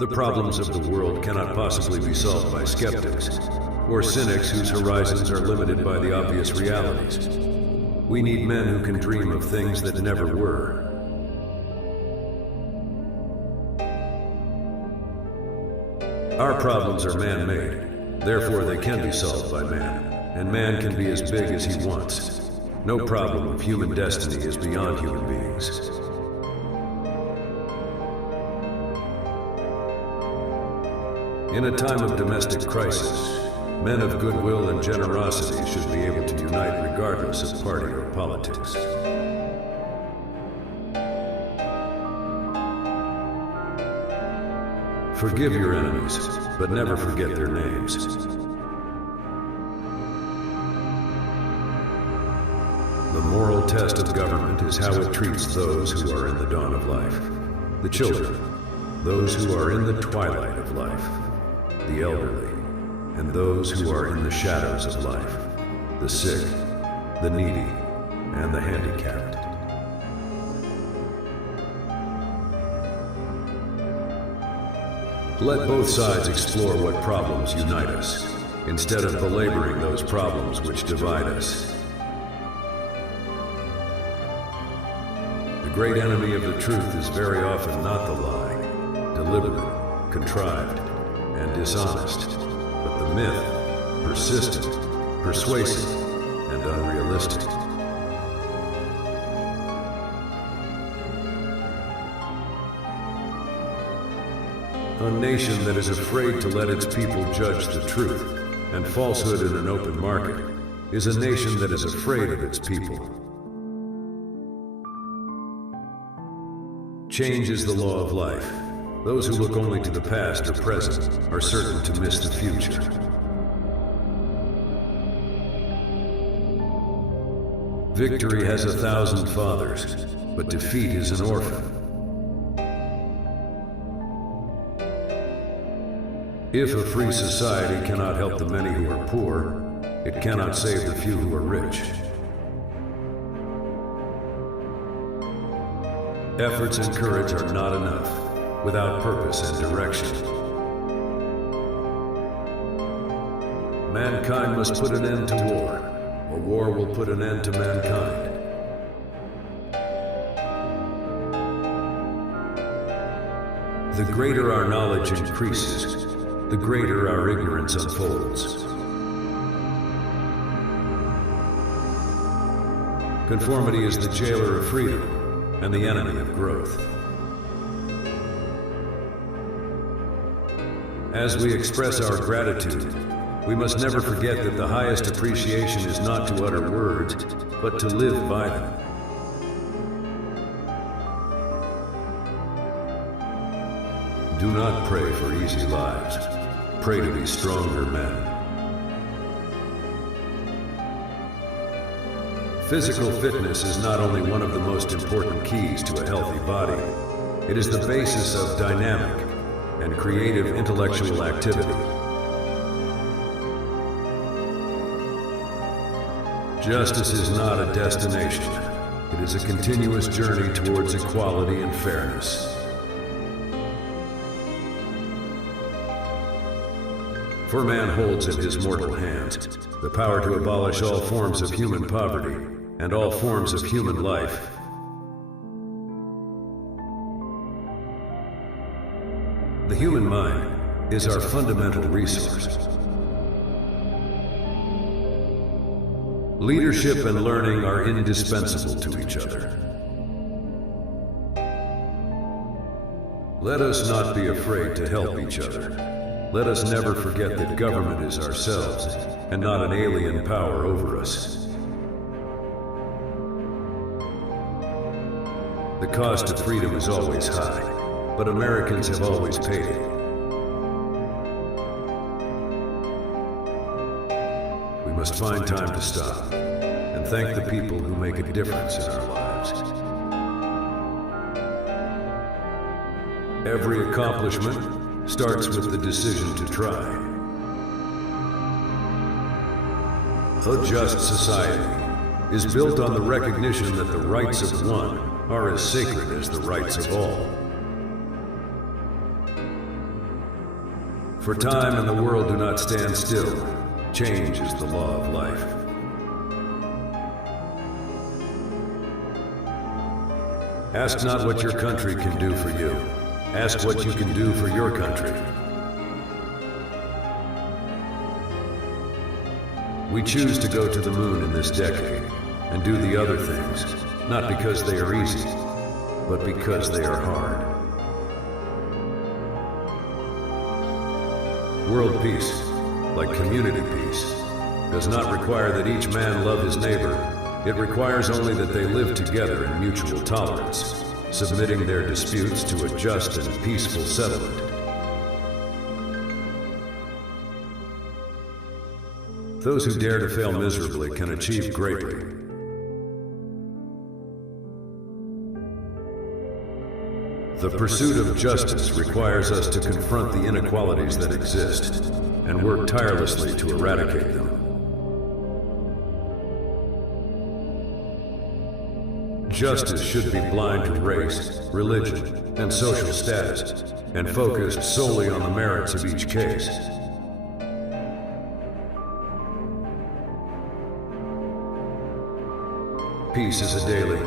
The problems of the world cannot possibly be solved by skeptics, or cynics whose horizons are limited by the obvious realities. We need men who can dream of things that never were. Our problems are man-made, therefore they can be solved by man, and man can be as big as he wants. No problem of human destiny is beyond human beings. In a time of domestic crisis, men of goodwill and generosity should be able to unite regardless of party or politics. Forgive your enemies, but never forget their names. The moral test of government is how it treats those who are in the dawn of life, the children, those who are in the twilight of life, the elderly, and those who are in the shadows of life, the sick, the needy, and the handicapped. Let both sides explore what problems unite us, instead of belaboring those problems which divide us. The great enemy of the truth is very often not the lie, deliberate, contrived, and dishonest, but the myth, persistent, persuasive, and unrealistic. A nation that is afraid to let its people judge the truth and falsehood in an open market is a nation that is afraid of its people. Change is the law of life. Those who look only to the past or present are certain to miss the future. Victory has 1,000 fathers, but defeat is an orphan. If a free society cannot help the many who are poor, it cannot save the few who are rich. Efforts and courage are not enough without purpose and direction. Mankind must put an end to war, or war will put an end to mankind. The greater our knowledge increases, the greater our ignorance unfolds. Conformity is the jailer of freedom and the enemy of growth. As we express our gratitude, we must never forget that the highest appreciation is not to utter words, but to live by them. Do not pray for easy lives. Pray to be stronger men. Physical fitness is not only one of the most important keys to a healthy body, it is the basis of dynamic and creative intellectual activity. Justice is not a destination. It is a continuous journey towards equality and fairness. For man holds in his mortal hands the power to abolish all forms of human poverty and all forms of human life. The human mind is our fundamental resource. Leadership and learning are indispensable to each other. Let us not be afraid to help each other. Let us never forget that government is ourselves and not an alien power over us. The cost of freedom is always high, but Americans have always paid it. We must find time to stop and thank the people who make a difference in our lives. Every accomplishment starts with the decision to try. A just society is built on the recognition that the rights of one are as sacred as the rights of all. For time and the world do not stand still. Change is the law of life. Ask not what your country can do for you. Ask what you can do for your country. We choose to go to the moon in this decade and do the other things, not because they are easy, but because they are hard. World peace, like community peace, does not require that each man love his neighbor. It requires only that they live together in mutual tolerance, submitting their disputes to a just and peaceful settlement. Those who dare to fail miserably can achieve greatly. The pursuit of justice requires us to confront the inequalities that exist and work tirelessly to eradicate them. Justice should be blind to race, religion, and social status, and focused solely on the merits of each case. Peace is a daily,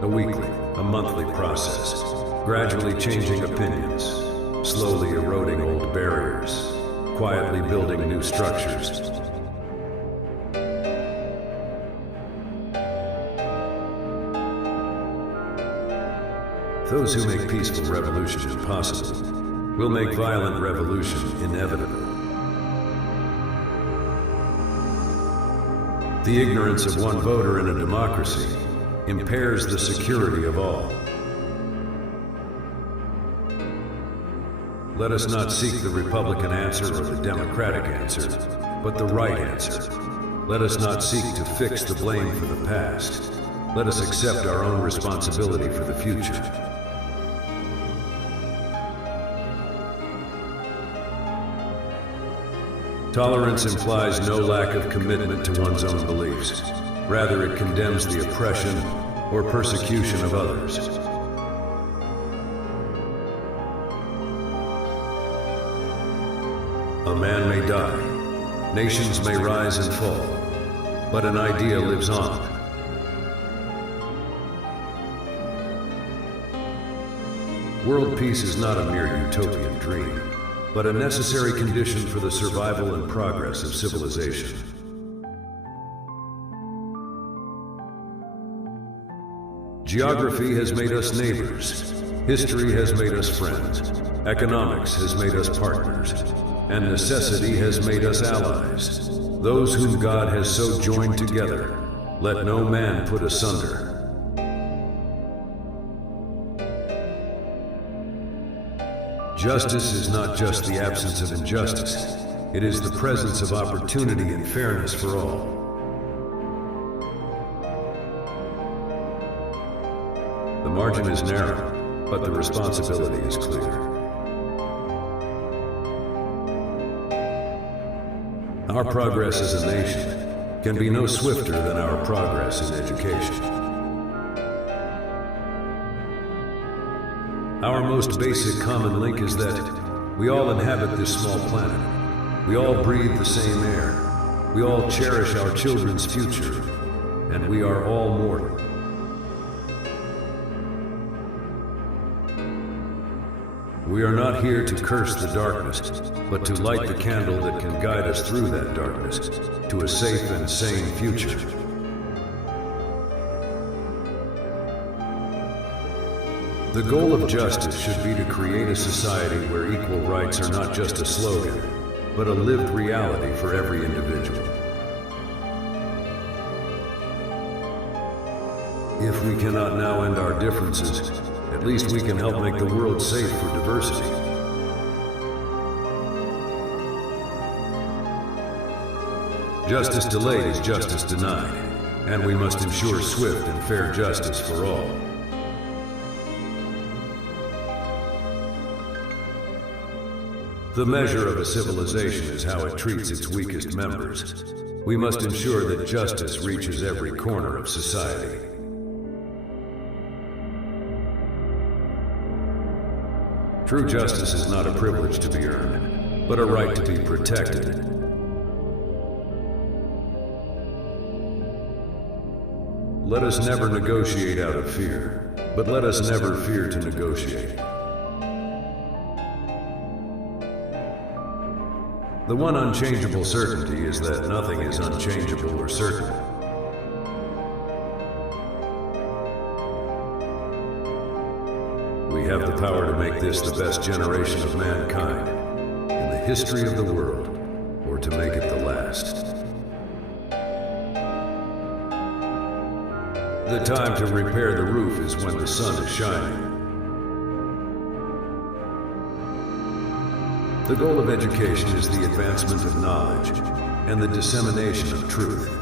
a weekly, a monthly process, gradually changing opinions, slowly eroding old barriers, quietly building new structures. Those who make peaceful revolution impossible will make violent revolution inevitable. The ignorance of one voter in a democracy impairs the security of all. Let us not seek the Republican answer or the Democratic answer, but the right answer. Let us not seek to fix the blame for the past. Let us accept our own responsibility for the future. Tolerance implies no lack of commitment to one's own beliefs. Rather, it condemns the oppression or persecution of others. A man may die, nations may rise and fall, but an idea lives on. World peace is not a mere utopian dream, but a necessary condition for the survival and progress of civilization. Geography has made us neighbors, history has made us friends, economics has made us partners, and necessity has made us allies. Those whom God has so joined together, let no man put asunder. Justice is not just the absence of injustice. It is the presence of opportunity and fairness for all. The margin is narrow, but the responsibility is clear. Our progress as a nation can be no swifter than our progress in education. Our most basic common link is that we all inhabit this small planet. We all breathe the same air. We all cherish our children's future. And we are all mortal. We are not here to curse the darkness, but to light the candle that can guide us through that darkness to a safe and sane future. The goal of justice should be to create a society where equal rights are not just a slogan, but a lived reality for every individual. If we cannot now end our differences, at least we can help make the world safe for diversity. Justice delayed is justice denied, and we must ensure swift and fair justice for all. The measure of a civilization is how it treats its weakest members. We must ensure that justice reaches every corner of society. True justice is not a privilege to be earned. but a right to be protected. Let us never negotiate out of fear, but let us never fear to negotiate. The one unchangeable certainty is that nothing is unchangeable or certain. We have the power to make this the best generation of mankind in the history of the world, or to make it the last. The time to repair the roof is when the sun is shining. The goal of education is the advancement of knowledge and the dissemination of truth.